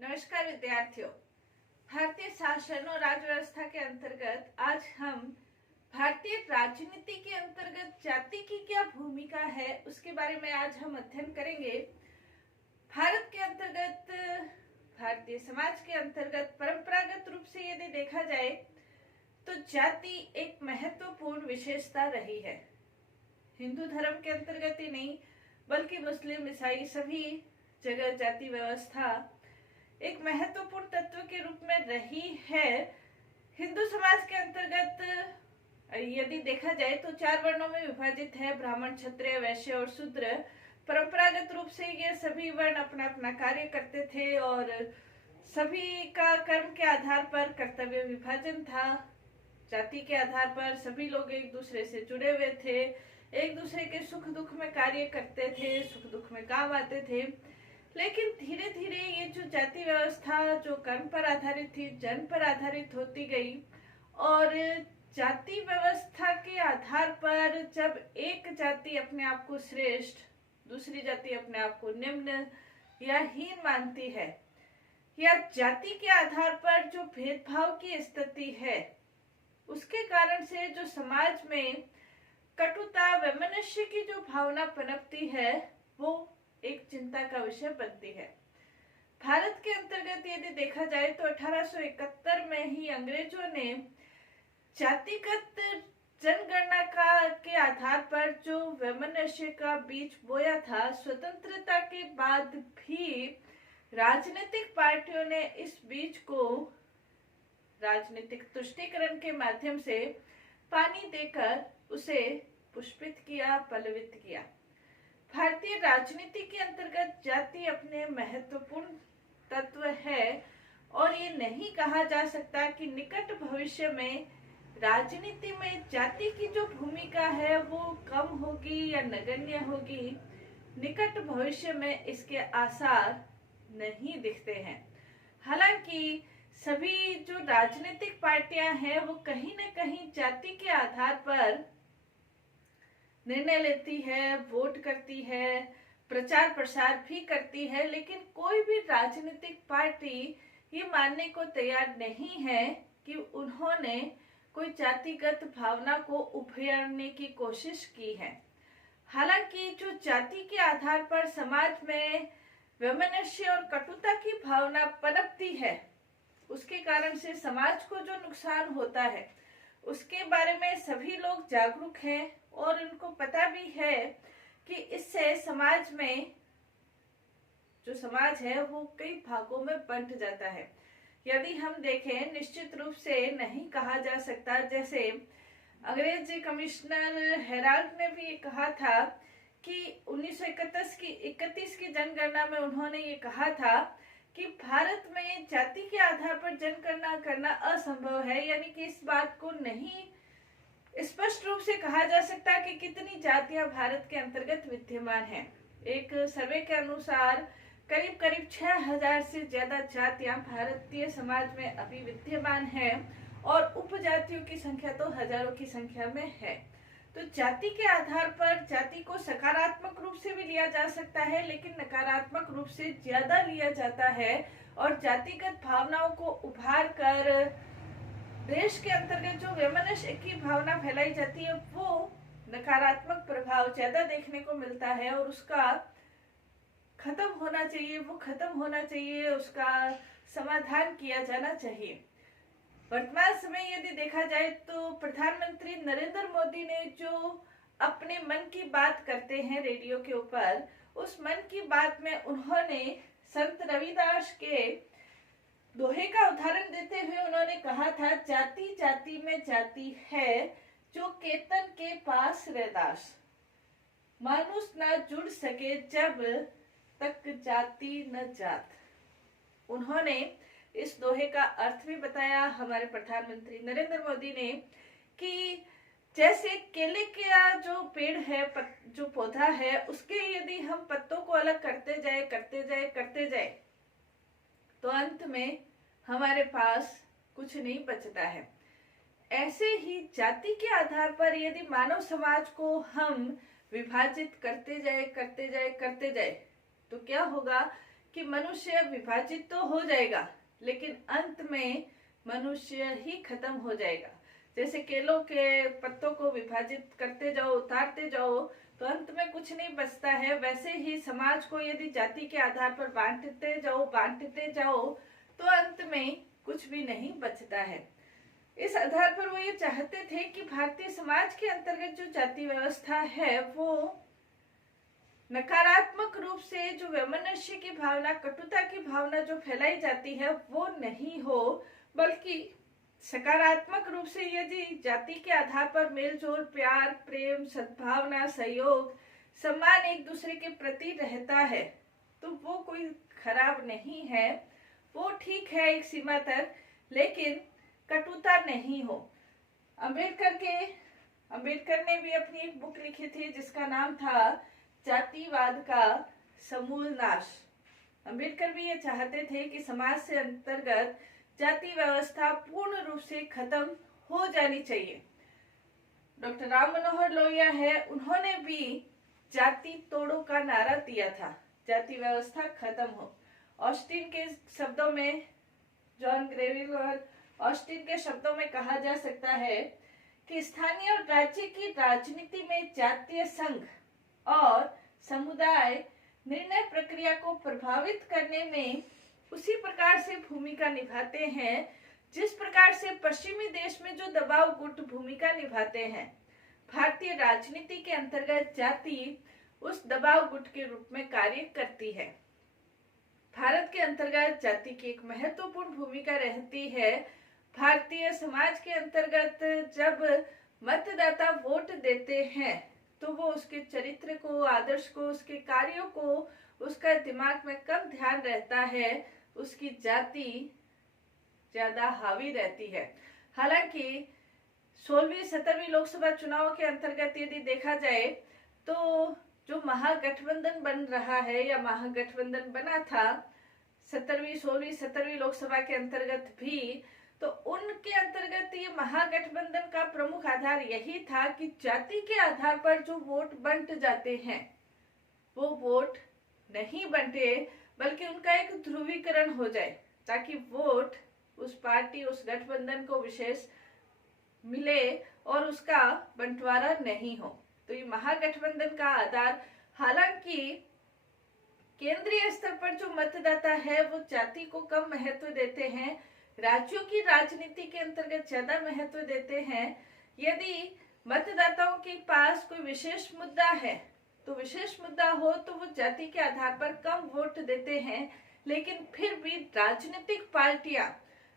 नमस्कार विद्यार्थियों। भारतीय शासन और राज व्यवस्था के अंतर्गत आज हम भारतीय राजनीति के अंतर्गत जाति की क्या भूमिका है उसके बारे में आज हम अध्ययन करेंगे। भारत के अंतर्गत, भारतीय समाज के अंतर्गत परंपरागत रूप से यदि देखा जाए तो जाति एक महत्वपूर्ण विशेषता रही है। हिंदू धर्म के अंतर्गत ही नहीं बल्कि मुस्लिम, ईसाई सभी जगह जाति व्यवस्था एक महत्वपूर्ण तत्व के रूप में रही है। हिंदू समाज के अंतर्गत यदि देखा जाए तो 4 वर्णों में विभाजित है, ब्राह्मण, क्षत्रिय, वैश्य और शूद्र। परंपरागत रूप से ये सभी वर्ण अपना अपना कार्य करते थे और सभी का कर्म के आधार पर कर्तव्य विभाजन था। जाति के आधार पर सभी लोग एक दूसरे से जुड़े हुए थे, एक दूसरे के सुख दुख में कार्य करते थे, सुख दुख में काम आते थे। लेकिन धीरे धीरे ये जो जाति व्यवस्था जो कर्म पर आधारित थी, जन्म पर आधारित होती गई और जाति व्यवस्था के आधार पर जब एक जाति अपने आप को श्रेष्ठ, दूसरी जाति अपने आप को निम्न या हीन मानती है, या जाति के आधार पर जो भेदभाव की स्थिति है, उसके कारण से जो समाज में कटुता, वैमनस्य की जो भावना पनपती है वो एक चिंता का विषय बनती है। भारत के अंतर्गत यदि देखा जाए तो 1871 में ही अंग्रेजों ने जातिगत जनगणना के आधार पर जो वैमनस्य का बीज बोया था, स्वतंत्रता के बाद भी राजनीतिक पार्टियों ने इस बीज को राजनीतिक तुष्टीकरण के माध्यम से पानी देकर उसे पुष्पित किया, पल्लवित किया। भारतीय राजनीति के अंतर्गत जाति अपने महत्वपूर्ण तत्व है और ये नहीं कहा जा सकता कि निकट भविष्य में राजनीति में जाति की जो भूमिका है वो कम होगी या नगण्य होगी। निकट भविष्य में इसके आसार नहीं दिखते हैं। हालांकि सभी जो राजनीतिक पार्टियां हैं वो कहीं न कहीं जाति के आधार पर निर्णय लेती है, वोट करती है, प्रचार प्रसार भी करती है, लेकिन कोई भी राजनीतिक पार्टी ये मानने को तैयार नहीं है कि उन्होंने कोई जातिगत भावना को उभरने की कोशिश की है। हालांकि जो जाति के आधार पर समाज में वैमनस्य और कटुता की भावना पनपती है, उसके कारण से समाज को जो नुकसान होता है उसके बारे में सभी लोग जागरूक हैं और उनको पता भी है कि इससे समाज में जो समाज है वो कई भागों में बंट जाता है। यदि हम देखें, निश्चित रूप से नहीं कहा जा सकता, जैसे अंग्रेज कमिश्नर हेराल्ड ने भी ये कहा था कि 1931 की जनगणना में उन्होंने ये कहा था कि भारत में जाति के आधार पर जनगणना करना असंभव है, यानी कि इस बात को नहीं स्पष्ट रूप से कहा जा सकता कि कितनी जातियां भारत के अंतर्गत विद्यमान हैं। एक सर्वे के अनुसार करीब करीब 6000 से ज्यादा जातियां भारतीय समाज में अभी विद्यमान हैं और उपजातियों की संख्या तो हजारों की संख्या में है। तो जाति के आधार पर जाति को सकारात्मक रूप से भी लिया जा सकता है, लेकिन नकारात्मक रूप से ज्यादा लिया जाता है और जातिगत भावनाओं को उभार कर देश के अंतर्गत जो वैमनस्य की भावना फैलाई जाती है वो नकारात्मक प्रभाव ज्यादा देखने को मिलता है और उसका खत्म होना चाहिए, वो खत्म होना चाहिए, उसका समाधान किया जाना चाहिए। वर्तमान समय यदि देखा जाए तो प्रधानमंत्री नरेंद्र मोदी ने जो अपने मन की बात करते हैं रेडियो के ऊपर, उस मन की बात में उन्होंने संत रविदास के दोहे का उदाहरण देते हुए उन्होंने कहा था, जाति जाति में जाति है जो केतन के पास रैदास, मानुष ना जुड़ सके जब तक जाति न जात। उन्होंने इस दोहे का अर्थ भी बताया, हमारे प्रधानमंत्री नरेंद्र मोदी ने, कि जैसे केले का जो पेड़ है, जो पौधा है, उसके यदि हम पत्तों को अलग करते जाए तो अंत में हमारे पास कुछ नहीं बचता है। ऐसे ही जाति के आधार पर यदि मानव समाज को हम विभाजित करते जाए तो क्या होगा कि मनुष्य विभाजित तो हो जाएगा, लेकिन अंत में मनुष्य ही खत्म हो जाएगा। जैसे केलों के पत्तों को विभाजित करते जाओ, उतारते जाओ, तो अंत में कुछ नहीं बचता है। वैसे ही समाज को यदि जाति के आधार पर बांटते जाओ तो अंत में कुछ भी नहीं बचता है। इस आधार पर वो ये चाहते थे कि भारतीय समाज के अंतर्गत जो जाति व्यवस्था है वो नकारात्मक रूप से जो वैमनस्य की भावना, कटुता की भावना जो फैलाई जाती है वो नहीं हो, बल्कि सकारात्मक रूप से यदि जाति के आधार पर मेलजोल, प्यार, प्रेम, सद्भावना, सहयोग, सम्मान एक दूसरे के प्रति रहता है तो वो कोई खराब नहीं है, वो ठीक है एक सीमा तक, लेकिन कटुता नहीं हो। अंबेडकर ने भी अपनी एक बुक लिखी थी जिसका नाम था जातिवाद का समूल नाश। अंबेडकर भी ये चाहते थे कि समाज से अंतर्गत जाति व्यवस्था पूर्ण रूप से खत्म हो जानी चाहिए। डॉक्टर राम मनोहर लोहिया है, उन्होंने भी जाति तोड़ो का नारा दिया था, जाति व्यवस्था खत्म हो। ऑस्टिन के शब्दों में, जॉन ग्रेविल और ऑस्टिन के शब्दों में कहा जा सकता है कि स्थानीय और राज्य की राजनीति में जातीय संघ और समुदाय निर्णय प्रक्रिया को प्रभावित करने में उसी प्रकार से भूमिका निभाते हैं जिस प्रकार से पश्चिमी देश में जो दबाव गुट भूमिका निभाते हैं। भारतीय राजनीति के अंतर्गत जाति उस दबाव गुट के रूप में कार्य करती है। भारत के अंतर्गत जाति की एक महत्वपूर्ण भूमिका रहती है। भारतीय समाज के अंतर्गत जब मतदाता वोट देते हैं तो वो उसके चरित्र को, आदर्श को, उसके कार्यों को, उसका दिमाग में कम ध्यान रहता है, उसकी जाति ज्यादा हावी रहती है। हालांकि 16वीं 17वीं लोकसभा चुनाव के अंतर्गत यदि देखा जाए तो जो महागठबंधन बन रहा है या महागठबंधन बना था 16वीं 17वीं लोकसभा के अंतर्गत भी, तो उनके अंतर्गत ये महागठबंधन का प्रमुख आधार यही था कि जाति के आधार पर जो वोट बंट जाते हैं वो वोट नहीं बंटे, बल्कि उनका एक ध्रुवीकरण हो जाए ताकि वोट उस पार्टी, उस गठबंधन को विशेष मिले और उसका बंटवारा नहीं हो। तो ये महागठबंधन का आधार, हालांकि केंद्रीय स्तर पर जो मतदाता है वो जाति को कम महत्व देते हैं, राज्यों की राजनीति के अंतर्गत ज्यादा महत्व देते हैं। यदि मतदाताओं के पास कोई विशेष मुद्दा है तो विशेष मुद्दा हो तो वो जाति के आधार पर कम वोट देते हैं, लेकिन फिर भी राजनीतिक पार्टियां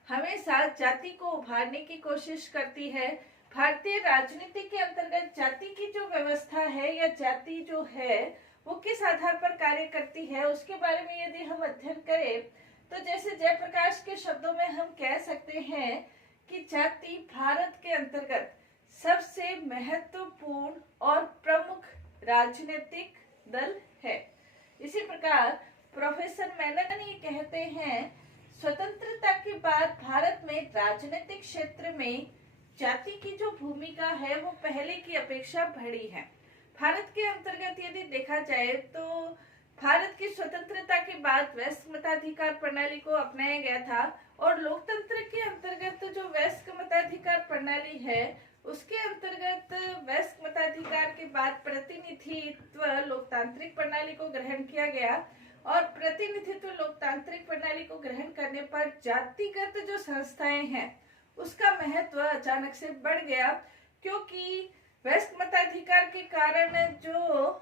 हमेशा जाति को उभारने की कोशिश करती है। भारतीय राजनीति के अंतर्गत जाति की जो व्यवस्था है या जाति जो है वो किस आधार पर कार्य करती है उसके बारे में यदि हम अध्ययन करें तो जैसे जयप्रकाश के शब्दों में हम कह सकते हैं कि जाति भारत के अंतर्गत सबसे महत्वपूर्ण और प्रमुख राजनीतिक दल है। इसी प्रकार प्रोफेसर मेनन ये कहते हैं, स्वतंत्रता के बाद भारत में राजनीतिक क्षेत्र में जाति की जो भूमिका है वो पहले की अपेक्षा बढ़ी है। भारत के अंतर्गत यदि देखा जाए तो भारत की स्वतंत्रता के बाद वयस्क मताधिकार प्रणाली को अपनाया गया था और लोकतंत्र के अंतर्गत जो वयस्क मताधिकार प्रणाली है उसके अंतर्गत वयस्क मताधिकार के बाद प्रतिनिधित्व लोकतांत्रिक प्रणाली को ग्रहण किया गया और प्रतिनिधित्व लोकतांत्रिक प्रणाली को ग्रहण करने पर जातिगत जो संस्थाएं हैं उसका महत्व अचानक से बढ़ गया, क्योंकि वयस्क मताधिकार के कारण जो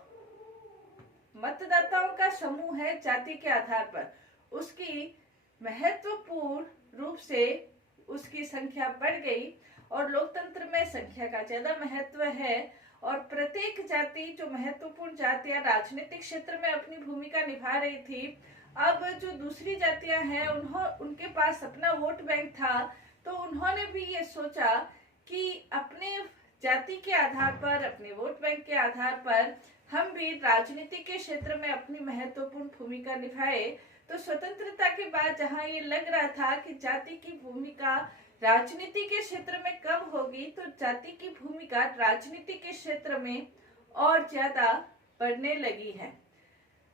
मतदाताओं का समूह है जाति के आधार पर उसकी महत्वपूर्ण रूप से उसकी संख्या बढ़ गई और लोकतंत्र में संख्या का ज्यादा महत्व है और प्रत्येक जाति जो महत्वपूर्ण जातियां राजनीतिक क्षेत्र में अपनी भूमिका निभा रही थी, अब जो दूसरी जातियां हैं उनके पास अपना वोट बैंक था, तो उन्होंने भी ये सोचा कि अपने जाति के आधार पर, अपने वोट बैंक के आधार पर हम भी राजनीति के क्षेत्र में अपनी महत्वपूर्ण भूमिका निभाए। तो स्वतंत्रता के बाद जहां ये लग रहा था कि जाति की भूमिका राजनीति के क्षेत्र में कम होगी, तो जाति की भूमिका राजनीति के क्षेत्र में और ज्यादा बढ़ने लगी है।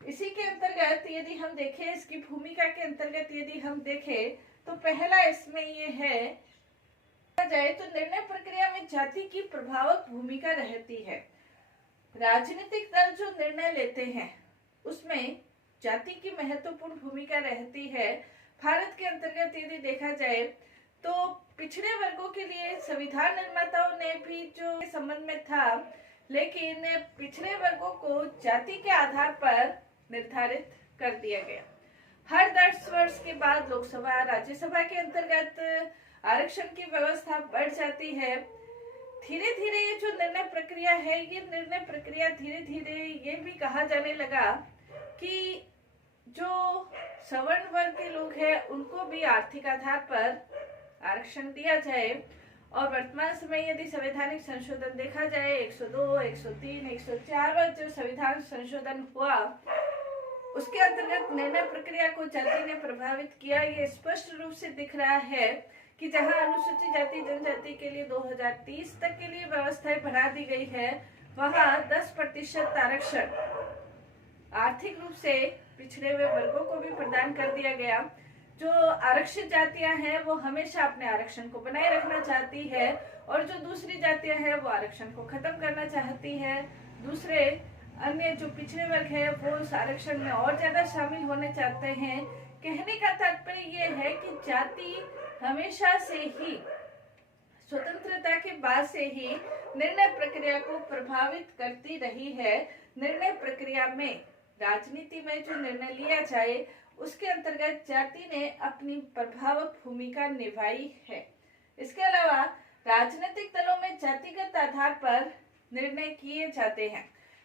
इसी के अंतर्गत यदि हम देखें, इसकी भूमिका के अंतर्गत यदि हम देखें तो पहला इसमें ये है जाए तो निर्णय प्रक्रिया में जाति की प्रभावक भूमिका रहती है। राजनीतिक दल जो निर्णय लेते हैं उसमें जाति की महत्वपूर्ण भूमिका रहती है। भारत के अंतर्गत यदि देखा जाए तो पिछड़े वर्गों के लिए संविधान निर्माताओं ने भी जो संबंध में था, लेकिन पिछड़े वर्गों को जाति के आधार पर निर्धारित कर दिया गया। हर 10 वर्ष के बाद लोकसभा राज्यसभा के अंतर्गत आरक्षण की व्यवस्था बढ़ जाती है। धीरे धीरे ये जो निर्णय प्रक्रिया है, ये निर्णय प्रक्रिया धीरे धीरे ये भी कहा जाने लगा कि जो सवर्ण वर्ग के लोग हैं उनको भी आर्थिक आधार पर आरक्षण दिया जाए। और वर्तमान समय यदि संवैधानिक संशोधन देखा जाए 102, 103, 104 जो संविधान संशोधन हुआ उसके अंतर्गत निर्णय प्रक्रिया को जाति ने प्रभावित किया। ये स्पष्ट रूप से दिख रहा है कि जहां अनुसूचित जाति जनजाति के लिए 2030 तक के लिए व्यवस्थाएं बना दी गई है, वहां 10% आरक्षण आर्थिक रूप से पिछड़े हुए वर्गों को भी प्रदान कर दिया गया। जो आरक्षित जातियां हैं वो हमेशा अपने आरक्षण को बनाए रखना चाहती है और जो दूसरी जातियां हैं वो आरक्षण को खत्म करना चाहती है। दूसरे अन्य जो पिछड़े वर्ग है वो उस आरक्षण में और ज्यादा शामिल होने चाहते हैं। कहने का तात्पर्य ये है कि जाति हमेशा से ही स्वतंत्रता के बाद से ही निर्णय प्रक्रिया को प्रभावित करती रही है। निर्णय प्रक्रिया में राजनीति में जो निर्णय लिया जाए उसके अंतर्गत जाति ने अपनी प्रभावक भूमिका निभाई है। इसके अलावा राजनीतिक दलों में जातिगत आधार पर निर्णय किए जाते हैं।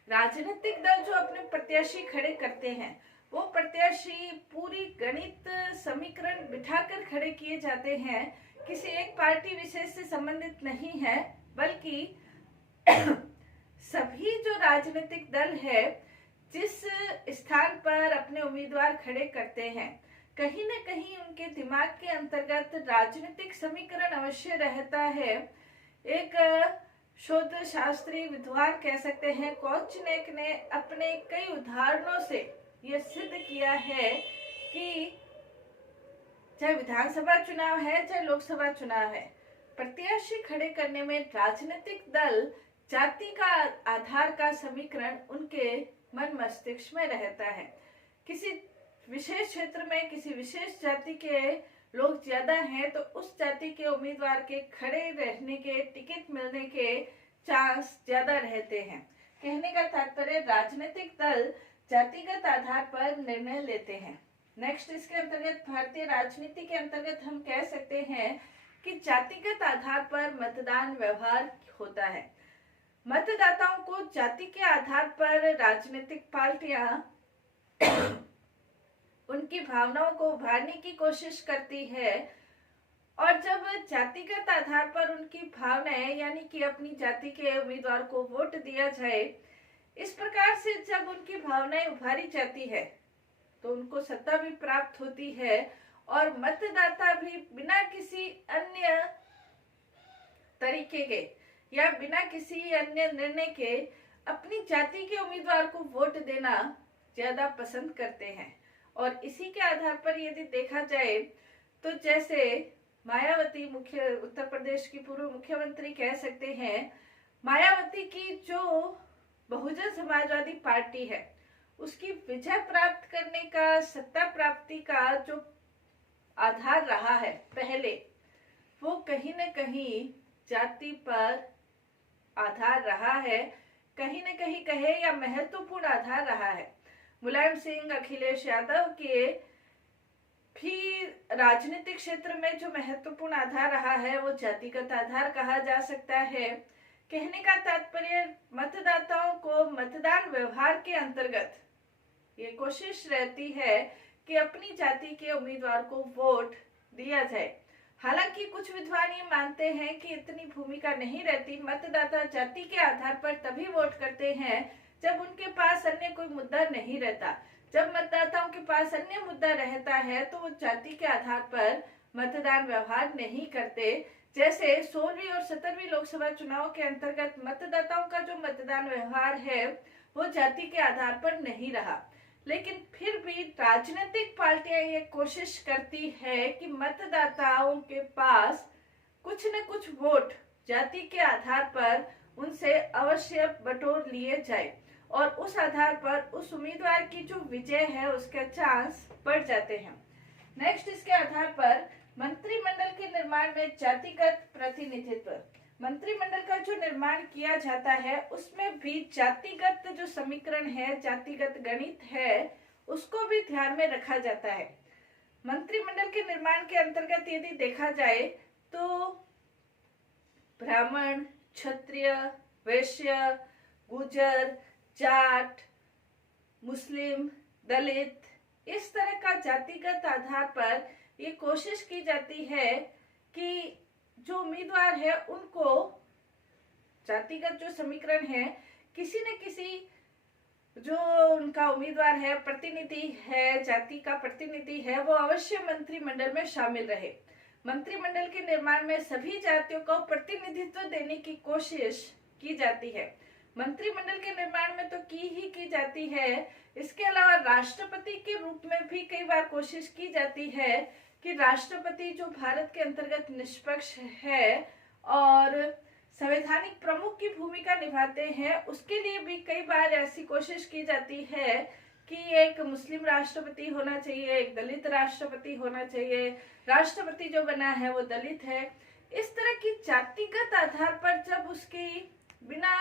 राजनीतिक दल जो अपने प्रत्याशी खड़े करते हैं वो प्रत्याशी पूरी गणित समीकरण बिठाकर खड़े किए जाते हैं। किसी एक पार्टी विशेष से संबंधित नहीं है, बल्कि सभी जो राजनीतिक दल है जिस स्थान पर अपने उम्मीदवार खड़े करते हैं, कहीं न कहीं उनके दिमाग के अंतर्गत राजनीतिक समीकरण अवश्य रहता है। एक शोध शास्त्री विद्वान कह सकते हैं कोचनेक ने अपने कई उदाहरणों से यह सिद्ध किया है कि चाहे विधानसभा चुनाव है चाहे लोकसभा चुनाव है, प्रत्याशी खड़े करने में राजनीतिक दल जाति का आधार का समीकरण उनके मन मस्तिष्क में रहता है। किसी विशेष क्षेत्र में किसी विशेष जाति के लोग ज्यादा हैं तो उस जाति के उम्मीदवार के खड़े रहने के, टिकट मिलने के चांस ज्यादा रहते हैं। कहने का तात्पर्य राजनीतिक दल जातिगत आधार पर निर्णय लेते हैं। नेक्स्ट इसके अंतर्गत भारतीय राजनीति के अंतर्गत हम कह सकते हैं कि जातिगत आधार पर मतदान व्यवहार होता है। मतदाताओं को जाति के आधार पर राजनीतिक पार्टियां उनकी भावनाओं को उभारने की कोशिश करती है और जब जातिगत आधार पर उनकी भावनाएं यानी कि अपनी जाति के उम्मीदवार को वोट दिया जाए, इस प्रकार से जब उनकी भावनाएं उभारी जाती है तो उनको सत्ता भी प्राप्त होती है और मतदाता भी बिना किसी अन्य तरीके के या बिना किसी अन्य निर्णय के अपनी जाति के उम्मीदवार को वोट देना ज्यादा पसंद करते हैं। और इसी के आधार पर यदि देखा जाए तो जैसे मायावती उत्तर प्रदेश की पूर्व मुख्यमंत्री कह सकते हैं, मायावती की जो बहुजन समाजवादी पार्टी है उसकी विजय प्राप्त करने का, सत्ता प्राप्ति का जो आधार रहा है पहले, वो कहीं न कहीं जाति पर आधार रहा है, कहीं न कहीं कहे या महत्वपूर्ण आधार रहा है। मुलायम सिंह, अखिलेश यादव के भी राजनीतिक क्षेत्र में जो महत्वपूर्ण आधार रहा है वो जातिगत आधार कहा जा सकता है। कहने का तात्पर्य मतदाताओं को मतदान व्यवहार के अंतर्गत ये कोशिश रहती है कि अपनी जाति के उम्मीदवार को वोट दिया जाए। हालांकि कुछ विद्वान ये मानते हैं कि इतनी भूमिका नहीं रहती। मतदाता जाति के आधार पर तभी वोट करते हैं जब उनके पास अन्य कोई मुद्दा नहीं रहता। जब मतदाताओं के पास अन्य मुद्दा रहता है तो वो जाति के आधार पर मतदान व्यवहार नहीं करते। जैसे 16वीं और 17वीं लोकसभा चुनाव के अंतर्गत मतदाताओं का जो मतदान व्यवहार है वो जाति के आधार पर नहीं रहा। लेकिन फिर भी राजनीतिक पार्टियां ये कोशिश करती है कि मतदाताओं के पास कुछ न कुछ वोट जाति के आधार पर उनसे अवश्य बटोर लिए जाए और उस आधार पर उस उम्मीदवार की जो विजय है उसके चांस बढ़ जाते हैं। नेक्स्ट, इसके आधार पर मंत्रिमंडल के निर्माण में जातिगत प्रतिनिधित्व। मंत्रिमंडल का जो निर्माण किया जाता है उसमें भी जातिगत जो समीकरण है, जातिगत गणित है, उसको भी ध्यान में रखा जाता है। मंत्रिमंडल के निर्माण के अंतर्गत यदि देखा जाए तो ब्राह्मण, क्षत्रिय, वैश्य, गुर्जर, जाट, मुस्लिम, दलित, इस तरह का जातिगत आधार पर ये कोशिश की जाती है कि जो उम्मीदवार है उनको जातिगत जो समीकरण है, किसी न किसी जो उनका उम्मीदवार है, प्रतिनिधि है, जाति का प्रतिनिधि है, वो अवश्य मंत्रिमंडल में शामिल रहे। मंत्रिमंडल के निर्माण में सभी जातियों को प्रतिनिधित्व देने की कोशिश की जाती है। मंत्रिमंडल के निर्माण में तो की जाती है, इसके अलावा राष्ट्रपति के रूप में भी कई बार कोशिश की जाती है कि राष्ट्रपति जो भारत के अंतर्गत निष्पक्ष है और संवैधानिक प्रमुख की भूमिका निभाते हैं, उसके लिए भी कई बार ऐसी कोशिश की जाती है कि एक मुस्लिम राष्ट्रपति होना चाहिए, एक दलित राष्ट्रपति होना चाहिए, राष्ट्रपति जो बना है वो दलित है। इस तरह की जातिगत आधार पर जब उसकी बिना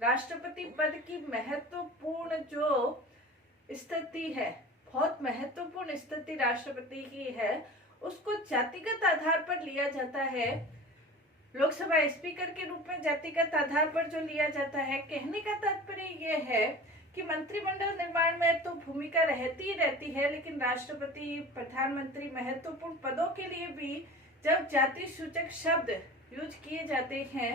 राष्ट्रपति पद की महत्वपूर्ण जो स्थिति है, बहुत महत्वपूर्ण स्थिति राष्ट्रपति की है, उसको जातिगत आधार पर लिया जाता है। लोकसभा स्पीकर के रूप में जातिगत आधार पर जो लिया जाता है, कहने का तात्पर्य यह है कि मंत्रिमंडल निर्माण में तो भूमिका रहती ही रहती है, लेकिन राष्ट्रपति, प्रधानमंत्री, महत्वपूर्ण पदों के लिए भी जब जाति सूचक शब्द यूज किए जाते हैं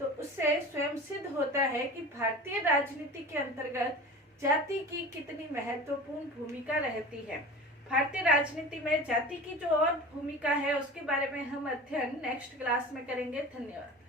तो उससे स्वयं सिद्ध होता है कि भारतीय राजनीति के अंतर्गत जाति की कितनी महत्वपूर्ण भूमिका रहती है। भारतीय राजनीति में जाति की जो और भूमिका है उसके बारे में हम अध्ययन नेक्स्ट क्लास में करेंगे। धन्यवाद।